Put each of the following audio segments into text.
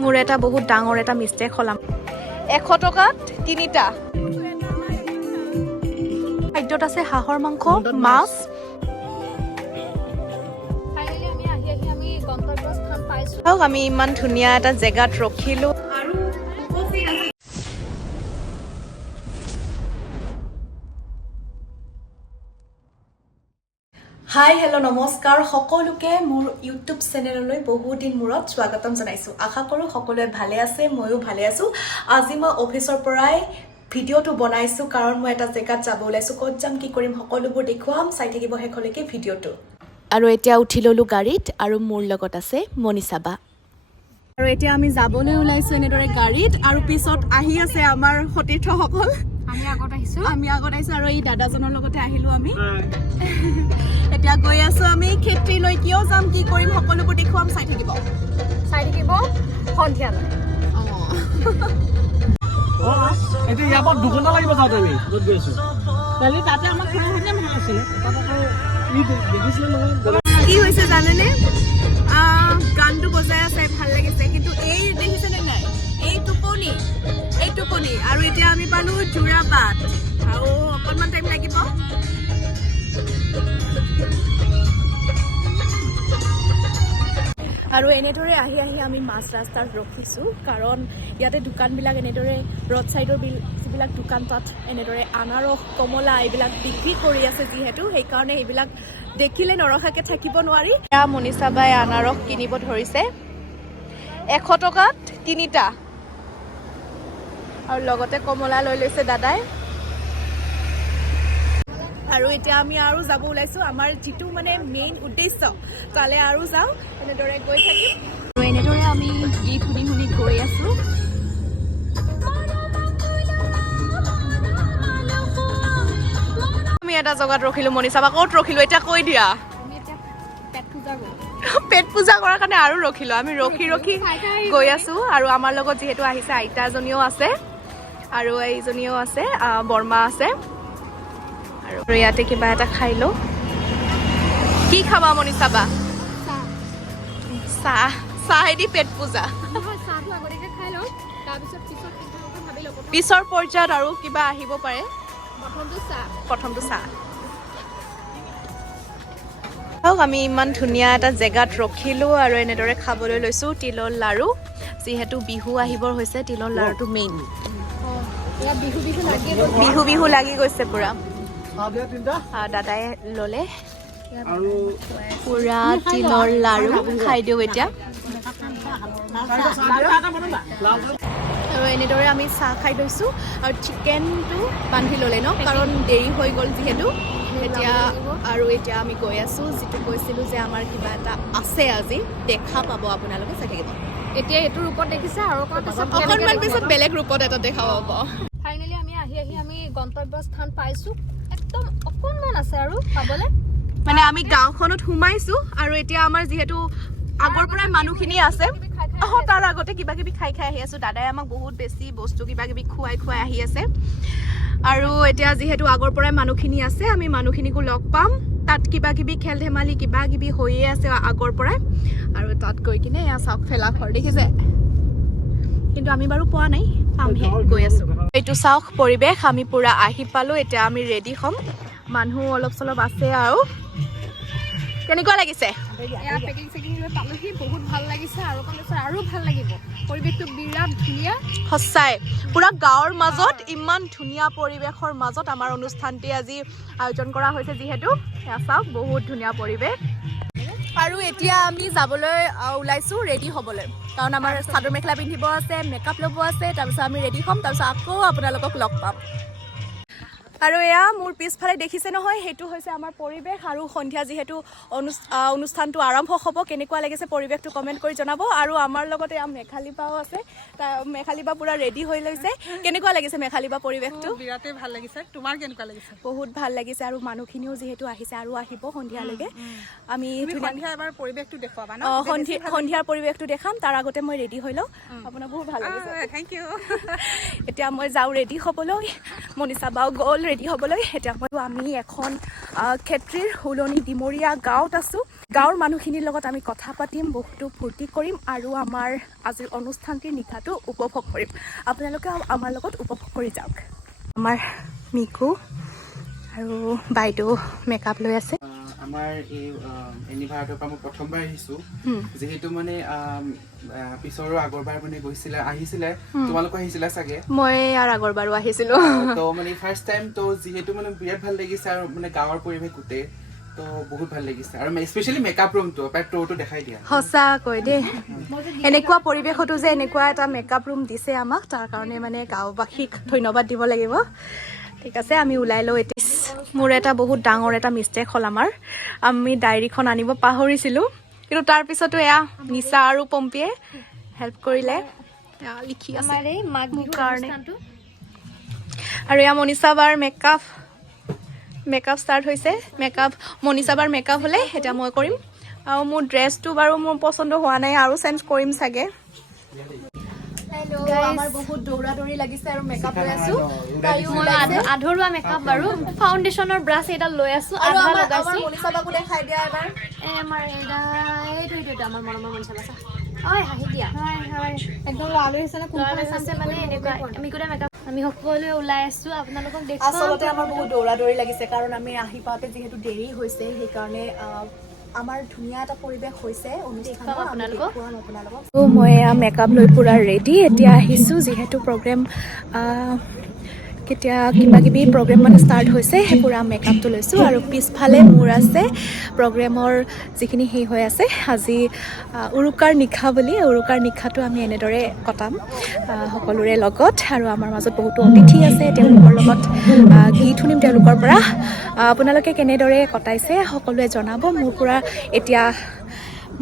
মোৰ এটা বহুত ডাঙৰ এটা মিষ্টেক হলাম 100 টকাত 3টা খাদ্যত আছে হাঁহৰ মাংস মাছ আমি ইমান ধুনীয়া এটা জেগাত ৰখিলো আৰু হাই হেল্ল' নমস্কাৰ সকলোকে মোৰ ইউটিউব চেনেললৈ বহুত দিন মূৰত স্বাগতম জনাইছোঁ আশা কৰোঁ সকলোৱে ভালে আছে ময়ো ভালে আছোঁ আজি মই অফিচৰ পৰাই ভিডিঅ'টো বনাইছোঁ কাৰণ মই এটা জেগাত যাব ওলাইছোঁ ক'ত যাম কি কৰিম সকলোবোৰ দেখুৱাম চাই থাকিব শেষলৈকে ভিডিঅ'টো আৰু এতিয়া উঠি ল'লোঁ গাড়ীত আৰু মোৰ লগত আছে মনীষা বা আৰু এতিয়া আমি যাবলৈ ওলাইছোঁ এনেদৰে গাড়ীত আৰু পিছত আহি আছে আমাৰ সতীৰ্থসকল আমি আগত আহিছোঁ আৰু এই দাদাজনৰ লগতে আহিলোঁ আমি এতিয়া গৈ আছোঁ আমি ক্ষেত্ৰীলৈ কিয় যাম কি কৰিম সকলোবোৰ দেখুৱাম চাই থাকিব সন্ধিয়ালৈ এতিয়া ইয়াৰ পৰা দুঘণ্টা লাগিব যাওঁতে আমি য'ত গৈ আছোঁ কালি তাতে আমাক খাই আহিলে ভাল আছিলে তাত আকৌ দেখিছিলে নহয় কি হৈছে জানেনে গানটো বজাই আছে ভাল লাগিছে কিন্তু এই দেখিছেনে নাই এই টোপনি আৰু এতিয়া আমি পালোঁ যোৰাবাট আৰু অকণমান টাইম লাগিব আৰু এনেদৰে আহি আমি মাছ ৰাস্তাত ৰখিছোঁ কাৰণ ইয়াতে দোকানবিলাক এনেদৰে ৰ'ড ছাইডৰ যিবিলাক দোকান তাত এনেদৰে আনাৰস কমলা এইবিলাক বিক্ৰী কৰি আছে যিহেতু সেইকাৰণে এইবিলাক দেখিলে নৰখাকৈ থাকিব নোৱাৰি এয়া মনীষা বাই আনাৰস কিনিব ধৰিছে 100 টকাত 3টা আৰু লগতে কমলা লৈ লৈছে দাদাই আৰু এতিয়া আমি আৰু যাব ওলাইছোঁ আমাৰ যিটো মানে মেইন উদ্দেশ্য তালে আৰু যাওঁ এনেদৰে গৈ থাকিম আৰু এনেদৰে আমি গীত শুনি গৈ আছোঁ আমি এটা জেগাত ৰখিলোঁ মনীষা বা ক'ত ৰখিলোঁ এতিয়া কৈ দিয়া পেট পূজা কৰাৰ কাৰণে আৰু ৰখিলোঁ আমি ৰখি গৈ আছোঁ আৰু আমাৰ লগত যিহেতু আহিছে আইতাজনীও আছে আৰু এইজনীও আছে বৰমা আছে আৰু ইয়াতে কিবা এটা খাই লওঁ কি খাবা মনীষা বা চাহেদি পেট পূজা পিছৰ পৰ্যায়ত আৰু কিবা আহিব পাৰে প্ৰথমটো চাহ আমি ইমান ধুনীয়া এটা জেগাত ৰখিলোঁ আৰু এনেদৰে খাবলৈ লৈছোঁ তিলৰ লাড়ু যিহেতু বিহু আহিবৰ হৈছে তিলৰ লাড়ুটো মেইন বিহু লাগি গৈছে পুৰা দাদাই ল'লে পুৰা তিলৰ লাড়ু খাই দিওঁ এতিয়া আৰু এনেদৰে আমি চাহ খাই লৈছোঁ আৰু চিকেনটো বান্ধি ল'লে ন কাৰণ দেৰি হৈ গ'ল যিহেতু এতিয়া আমি গৈ আছোঁ যিটো কৈছিলোঁ যে আমাৰ কিবা এটা আছে আজি দেখা পাব আপোনালোকে চাই থাকিব এতিয়া এইটো ৰূপত দেখিছে আৰু অকণমান পিছত বেলেগ ৰূপত এটা দেখা পাব ফাইনেলি আমি আমি গন্তব্য স্থান পাইছোঁ একদম অকণমান আছে আৰু পাবলৈ মানে আমি গাঁওখনত সোমাইছোঁ আৰু এতিয়া আমাৰ যিহেতু আগৰ পৰাই মানুহখিনি আছে তাৰ আগতে কিবা কিবি খাই আহি আছোঁ দাদাই আমাক বহুত বেছি বস্তু কিবা কিবি খুৱাই আহি আছে আৰু এতিয়া যিহেতু আগৰ পৰাই মানুহখিনি আছে আমি মানুহখিনিকো লগ পাম তাত কিবা কিবি খেল ধেমালি কিবা কিবি হৈয়ে আছে আগৰ পৰাই আৰু তাত গৈ কিনে এয়া চাওক ফেলা ঘৰ দেখিছে কিন্তু আমি বাৰু পোৱা নাই পামহে গৈ আছোঁ এইটো চাওক পৰিৱেশ আমি পুৰা আহি পালোঁ এতিয়া আমি ৰেডি হ'ম মানুহ অলপ চলপ আছে আৰু কেনেকুৱা লাগিছে বহুত ভাল লাগিছে আৰু ভাল লাগিব পৰিৱেশটো বিৰাট ধুনীয়া সঁচাই পুৰা গাঁৱৰ মাজত ইমান ধুনীয়া পৰিৱেশৰ মাজত আমাৰ অনুষ্ঠানটি আজি আয়োজন কৰা হৈছে যিহেতু এয়া চাওক বহুত ধুনীয়া পৰিৱেশ আৰু এতিয়া আমি যাবলৈ ওলাইছোঁ ৰেডি হ'বলৈ কাৰণ আমাৰ চাদৰ মেখেলা পিন্ধিব আছে মেকআপ ল'ব আছে তাৰপিছত আমি ৰেডি হ'ম তাৰপিছত আকৌ আপোনালোকক লগ পাম আৰু এয়া মোৰ পিছফালে দেখিছে নহয় সেইটো হৈছে আমাৰ পৰিৱেশ আৰু সন্ধিয়া যিহেতু অনুষ্ঠানটো আৰম্ভ হ'ব কেনেকুৱা লাগিছে পৰিৱেশটো কমেণ্ট কৰি জনাব আৰু আমাৰ লগতে এয়া মেঘালী বাও আছে মেঘালী বা পুৰা ৰেডি হৈ লৈছে কেনেকুৱা লাগিছে মেঘালী বা পৰিৱেশটো বিৰাটেই ভাল লাগিছে তোমাৰ কেনেকুৱা লাগিছে বহুত ভাল লাগিছে আৰু মানুহখিনিও যিহেতু আহিছে আৰু আহিব সন্ধিয়ালৈকে আমি এবাৰ পৰিৱেশটো দেখুৱাবা ন সন্ধিয়াৰ পৰিৱেশটো দেখাম তাৰ আগতে মই ৰেডি হৈ লওঁ আপোনাৰ বহুত ভাল লাগিছে থেংক ইউ এতিয়া মই যাওঁ ৰেডি হ'বলৈ মনীষা বাও গ'ল ৰেডি হ'বলৈ এতিয়া আমি এখন ক্ষেত্ৰীৰ হুলনি ডিমৰীয়া গাঁৱত আছোঁ গাঁৱৰ মানুহখিনিৰ লগত আমি কথা পাতিম, বহুতো ফূৰ্তি কৰিম আৰু আমাৰ আজিৰ অনুষ্ঠানটিৰ নিশাটো উপভোগ কৰিম। আপোনালোকে আমাৰ লগত উপভোগ কৰি যাওক। আমাৰ মিকু আৰু বাইদেউ মেকআপ লৈ আছে। আমাৰ এই এনিভাৰটোৰ পৰা মই প্ৰথমবাৰ আহিছোঁ, যিহেতু মানে পিছৰো আগৰবাৰ মানে আহিছিলে তোমালোকো আহিছিলা চাগে। মই ইয়াৰ আগৰবাৰো আহিছিলোঁ। তো মানে ফাৰ্ষ্ট টাইম, তো যিহেতু মানে বিৰাট ভাল লাগিছে আৰু মানে গাঁৱৰ পৰিৱেশ গোটেই, তো বহুত ভাল লাগিছে আৰু স্পেচিয়েলি মেকআপ ৰুমটো টো দেখাই দিয়া। সঁচাকৈ দেই, এনেকুৱা পৰিৱেশতো যে এনেকুৱা এটা মেকআপ ৰুম দিছে আমাক, তাৰ কাৰণে মানে গাঁওবাসীক ধন্যবাদ দিব লাগিব। ঠিক আছে, আমি ওলাই লওঁ এতিয়া। মোৰ এটা বহুত ডাঙৰ এটা মিষ্টেক হ'ল, আমি ডায়েৰীখন আনিব পাহৰিছিলোঁ, কিন্তু তাৰপিছতো এয়া নিচা আৰু পম্পীয়ে হেল্প কৰিলে, লিখি আছে মোৰ কাৰণে। আৰু এয়া মনীষা বাৰ মেকআপ ষ্টাৰ্ট হৈছে। মনীষা বাৰ মেকআপ হ'লে এতিয়া মই কৰিম। আৰু মোৰ ড্ৰেছটো বাৰু মোৰ পচন্দ হোৱা নাই, আৰু চেঞ্জ কৰিম চাগে। আমাৰ বহুত দৌৰা দৌৰি লাগিছে আৰু মেকআপ লৈ আছো। আধৰুৱা মেকআপ বাৰু, ফাউণ্ডেশ্যনৰ ব্ৰাছ এডাল লৈ আছো, আৰু আধা আমাৰ লগাইছো। মনীষা বাবু দেখাই দিয়া এবাৰ। আমাৰ এইটো আমাৰ মৰমৰ মনীষা বাছা। ঐ হাঁহি দিয়া। একদম আলহী আছে মানে এনেকুৱা আমি গোটেই মেকআপ আমি সকলোৱে ওলাই আছো, আপোনালোকক দেখুৱাম। আচলতে আমাৰ বহুত দৌৰা দৌৰি লাগিছে, কাৰণ আমি আহি পাওঁতে যিহেতু দেৰি হৈছে, সেইকাৰণে আমাৰ ধুনীয়া এটা পৰিৱেশ হৈছে অনুষ্ঠানৰ। মই এয়া মেকআপ লৈ পুৰা ৰেডি। এতিয়া আহিছোঁ, যিহেতু প্ৰগ্ৰেম কেতিয়া কিবাকিবি প্ৰগ্ৰেম মানে ষ্টাৰ্ট হৈছে, পুৰা মেকআপটো লৈছোঁ। আৰু পিছফালে মোৰ আছে প্ৰগ্ৰেমৰ যিখিনি হৈ আছে। আজি উৰুকাৰ নিশা বুলি, উৰুকাৰ নিশাটো আমি এনেদৰে কটাম সকলোৰে লগত। আৰু আমাৰ মাজত বহুতো অতিথি আছে, তেওঁলোকৰ লগত গীত শুনিম তেওঁলোকৰ পৰা। আপোনালোকে কেনেদৰে কটাইছে সকলোৱে জনাব। মোৰ পৰা এতিয়া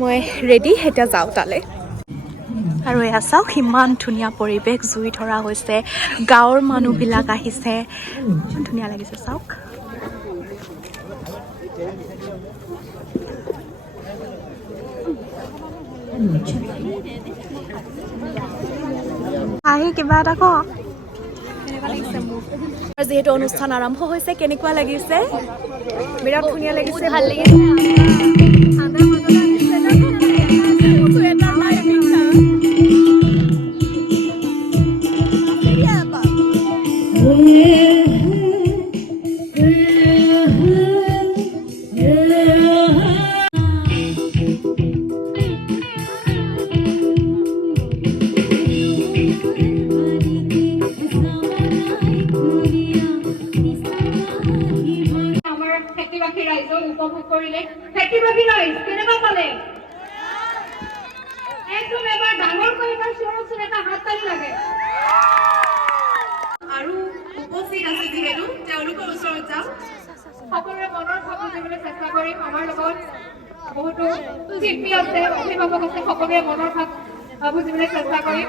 মই ৰেডি, এতিয়া যাওঁ তালৈ। আৰু এয়া চাওক, ইমান ধুনীয়া পৰিৱেশ, জুই ধৰা হৈছে, গাঁৱৰ মানুহবিলাক আহিছে, ধুনীয়া লাগিছে চাওক। আহি কিবা এটা ক। যিহেতু অনুষ্ঠান আৰম্ভ হৈছে, কেনেকুৱা লাগিছে? বিৰাট ধুনীয়া লাগিছে, ভাল লাগিছে। উপভোগ কৰিলে খেতি-বাতি ৰাইজ কেনেকুৱা পালে? একদম এবাৰ ডাঙৰকৈ এবাৰ চিঞৰকচোন, এটা হাত তালি লাগে। আৰু উপস্থিত আছে যিহেতু তেওঁলোকৰ ওচৰত যাওঁ, সকলোৰে মনৰ ভাৱ বুজিবলৈ চেষ্টা কৰিম। আমাৰ লগত বহুতো শিল্পী আছে, অভিভাৱক আছে, সকলোৰে মনৰ ভাৱ বুজিবলৈ চেষ্টা কৰিম।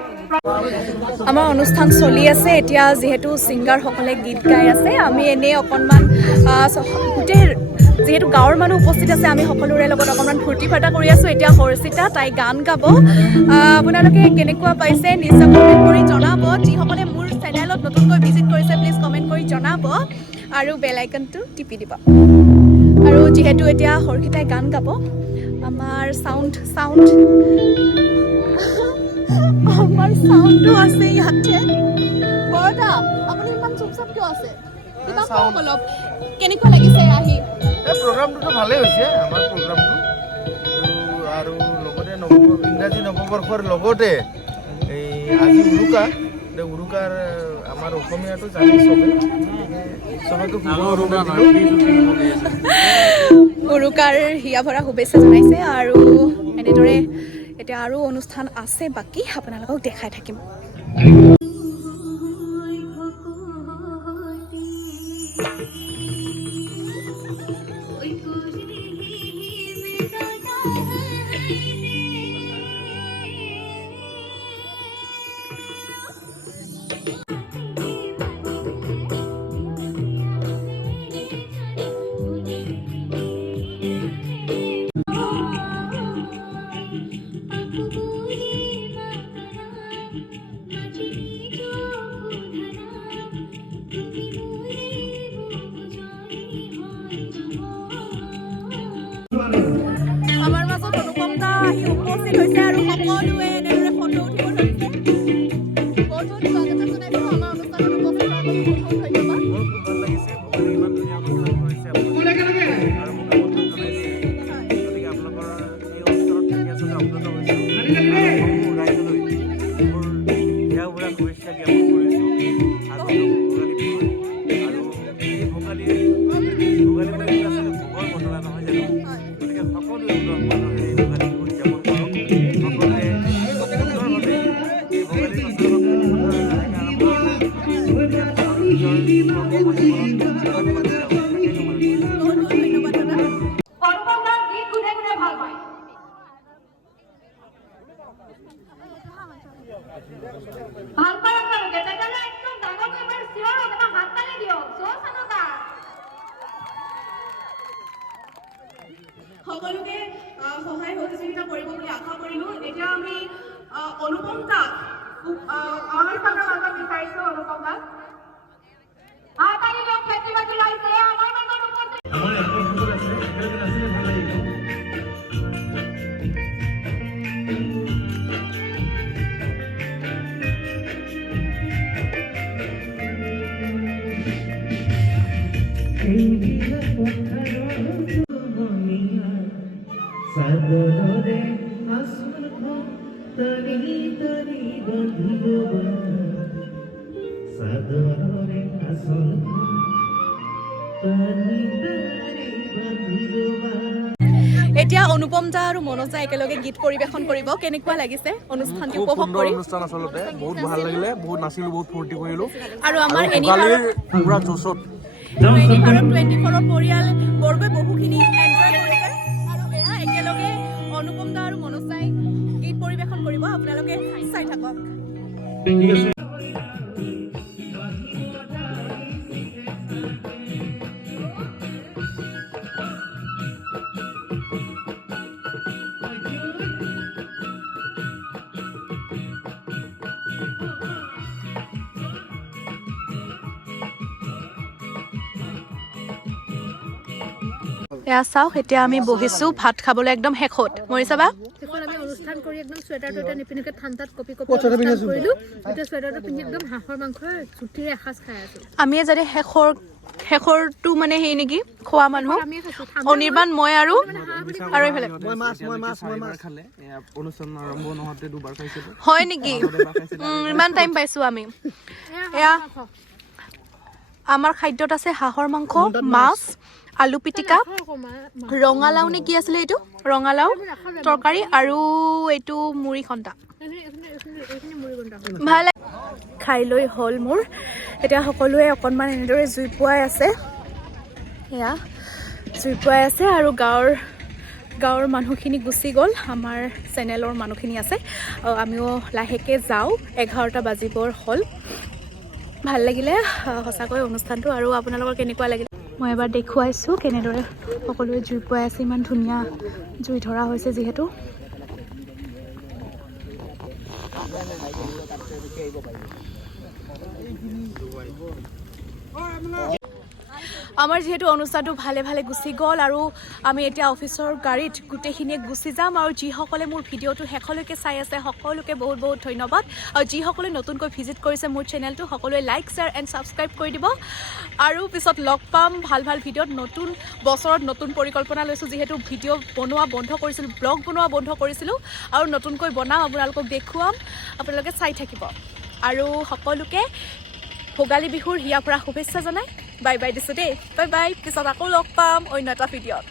আমাৰ অনুষ্ঠান চলি আছে এতিয়া, যিহেতু ছিংগাৰসকলে গীত গাই আছে। আমি এনেই অকণমান গোটেই যিহেতু গাঁৱৰ মানুহ উপস্থিত আছে, আমি সকলোৰে লগত অকণমান ফূৰ্তি ফাৰ্তা কৰি আছোঁ। এতিয়া হৰ্ষিতা, তাই গান গাব। আপোনালোকে কেনেকুৱা পাইছে নিশ্চয় কমেণ্ট কৰি জনাব। যিসকলে মোৰ চেনেলত নতুনকৈ ভিজিট কৰিছে, প্লিজ কমেণ্ট কৰি জনাব আৰু বেল আইকনটো টিপি দিব। আৰু যিহেতু এতিয়া হৰ্ষিতাই গান গাব, আমাৰ চাউণ্ডটো আছে ইয়াতে। বৰদা, আপুনি ইমান চুপচাপ কিয় আছে? কিবা কওক অলপ, কেনেকুৱা লাগিছে আহি? প্ৰগ্ৰামটোতো ভালেই হৈছে, আমাৰ প্ৰগ্ৰামটো। আৰু লগতে ইংৰাজী নৱবৰ্ষৰ লগতে এই আজি উৰুকাৰ আমাৰ অসমীয়াটো জানি চবেতো উৰুকাৰ হিয়া ভৰা শুভেচ্ছা জনাইছে। আৰু এনেদৰে এতিয়া আৰু অনুষ্ঠান আছে বাকী, আপোনালোকক দেখাই থাকিম। ৰাইজলৈ মোৰ হিয়া ভৰা শুভেচ্ছা জ্ঞাপন কৰিছোঁ। আজি ভোগালী বিহু আৰু এই ভোগালী বুলি আচলতে ভোগৰ বতৰা নহয় জানো? গতিকে সকলোৱে উলহ-মালহেৰে এই ভোগালী বিহু উদযাপন কৰক। সকলোৱে সুন্দৰভাৱে এই ভোগালী বছৰৰ আৰম্ভ কৰক। গতিকে সকলো নিজৰ কৰ্ম প্ৰতিপালন অনুপম দা গীত কোনে কোনে ভাল পায়? ভাল পায় আপোনালোকে? তেতিয়াহ'লে একদম ডাঙৰকৈ এবাৰ চিঞৰক, এটা হাত তালি দিয়ক। জয় চানকা। সকলোকে সহায় সহযোগিতা কৰিব বুলি আশা কৰিলো। এতিয়া আমি অনুপম দাক আমাৰ চানৰ মাজত বিচাৰিছো। অনুপম দাক হাত তালি দিয়ক। খেতি বাতি লাগিছে আমাৰ মাজত উপস্থিত। আমাৰ এখন ফুল আছে, একেলগে নাচিলে ভাল লাগিব। সাগররে আসল তরি তরি বন্ধুব সাগররে আসল তরি তরি বন্ধুব। এতিয়া অনুপম দা আৰু মনোজ দা একেলগে গীত পৰিৱেশন কৰিব। কেনেকুৱা লাগিছে অনুষ্ঠানটো উপভোগ কৰি? অনুষ্ঠান আচলতে বহুত ভাল লাগিলে, বহুত নাচিলো, বহুত ফূৰ্তি কৰিলো আৰু আমাৰ ভোগালীৰ পুৰা জোচত 24ৰ পৰিয়াল বৰ্গই বহুখিনি এনজয় কৰিছে। আৰু এয়া একেলগে অনুপম দা আৰু মনোজ দাই গীত পৰিৱেশন কৰিব। আপোনালোকে চাই থাকক। ঠিক আছে। এয়া চাওক, এতিয়া আমি বহিছো ভাত খাবলৈ একদম শেষত। মৰিছা বা শেষত আমি অনুষ্ঠান কৰি একদম চুৱেটাৰ টুৱেটাৰ নিপিন্ধাকৈ ঠাণ্ডাত কপি অনুষ্ঠান কৰিলোঁ। এতিয়া চুৱেটাৰটো পিন্ধি একদম হাঁহৰ মাংসৰ জুতিৰে এসাঁজ খাই আছো। আমি যদি শেষৰটো মানে সেই নেকি খোৱা মানুহ অনিৰ্বাণ, মই আৰু এইফালে খালে অনুষ্ঠান আৰম্ভ নহওঁতে দুবাৰ খাইছিলোঁ। হয় নেকি? ইমান টাইম পাইছো আমি। এয়া আমাৰ খাদ্যত আছে হাঁহৰ মাংস, মাছ, আলু পিটিকা, ৰঙালাও নে কি আছিলে এইটো, ৰঙালাও তৰকাৰী আৰু এইটো মুড়ি খন্তা। ভাল খাই লৈ হ'ল মোৰ। এতিয়া সকলোৱে অকণমান এনেদৰে জুই পুৱাই আছে। এয়া জুই পুৱাই আছে আৰু গাঁৱৰ মানুহখিনি গুচি গ'ল। আমাৰ চেনেলৰ মানুহখিনি আছে। আমিও লাহেকৈ যাওঁ, 11টা বাজিবৰ হ'ল। ভাল লাগিলে সঁচাকৈ অনুষ্ঠানটো। আৰু আপোনালোকৰ কেনেকুৱা লাগিলে মই এবাৰ দেখুৱাইছোঁ কেনেদৰে সকলোৱে জুই পুৱাই আছে। ইমান ধুনীয়া জুই ধৰা হৈছে যিহেতু। আমাৰ যিহেতু অনুষ্ঠানটো ভালে ভালে গুচি গ'ল আৰু আমি এতিয়া অফিচৰ গাড়ীত গোটেইখিনিয়ে গুচি যাম। আৰু যিসকলে মোৰ ভিডিঅ'টো শেষলৈকে চাই আছে সকলোকে বহুত বহুত ধন্যবাদ। আৰু যিসকলে নতুনকৈ ভিজিট কৰিছে মোৰ চেনেলটো, সকলোৱে লাইক, শ্বেয়াৰ এণ্ড ছাবস্ক্ৰাইব কৰি দিব। আৰু পিছত লগ পাম ভাল ভাল ভিডিঅ'ত। নতুন বছৰত নতুন পৰিকল্পনা লৈছোঁ, যিহেতু ভিডিঅ' বনোৱা বন্ধ কৰিছিলোঁ, ব্লগ বনোৱা বন্ধ কৰিছিলোঁ। আৰু নতুনকৈ বনাম, আপোনালোকক দেখুৱাম, আপোনালোকে চাই থাকিব। আৰু সকলোকে ভোগালী বিহুৰ হিয়া ভৰা শুভেচ্ছা জনাই বাই বাই দিছোঁ দেই। Bye bye. পিছত আকৌ লগ পাম অন্য এটা ভিডিঅ'ত।